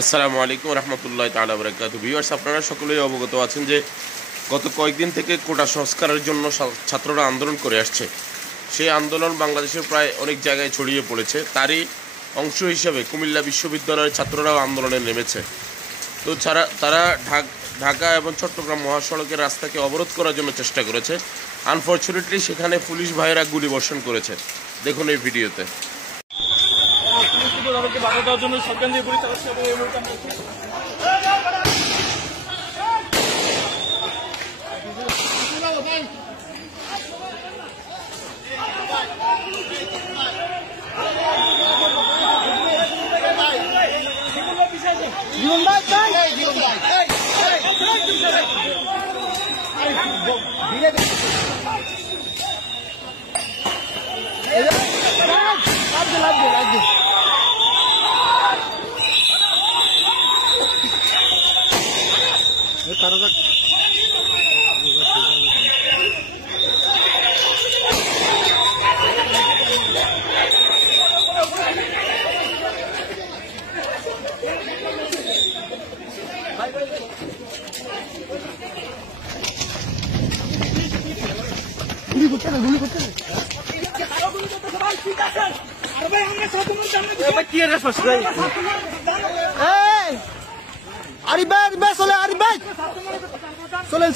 আসসালামু আলাইকুম রহমতুল্লাহ তাআলা বারাকাতুহু। ভিউয়ার্স, আপনারা সকলেই অবগত আছেন যে গত কয়েকদিন থেকে কোটা সংস্কারের জন্য ছাত্ররা আন্দোলন করে আসছে। সেই আন্দোলন বাংলাদেশের প্রায় অনেক জায়গায় ছড়িয়ে পড়েছে। তারই অংশ হিসেবে কুমিল্লা বিশ্ববিদ্যালয়ের ছাত্ররাও আন্দোলনে নেমেছে। তো তারা ঢাকা এবং চট্টগ্রাম মহাসড়কের রাস্তাকে অবরোধ করার জন্য চেষ্টা করেছে। আনফর্চুনেটলি সেখানে পুলিশ ভাইয়েরা গুলি বর্ষণ করেছে। দেখুন এই ভিডিওতে। বাধা দেওয়ার জন্য সরকার দিয়ে গুলি চালাচ্ছে এবং এই মুহূর্তে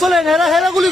চলেন হেরা গুলি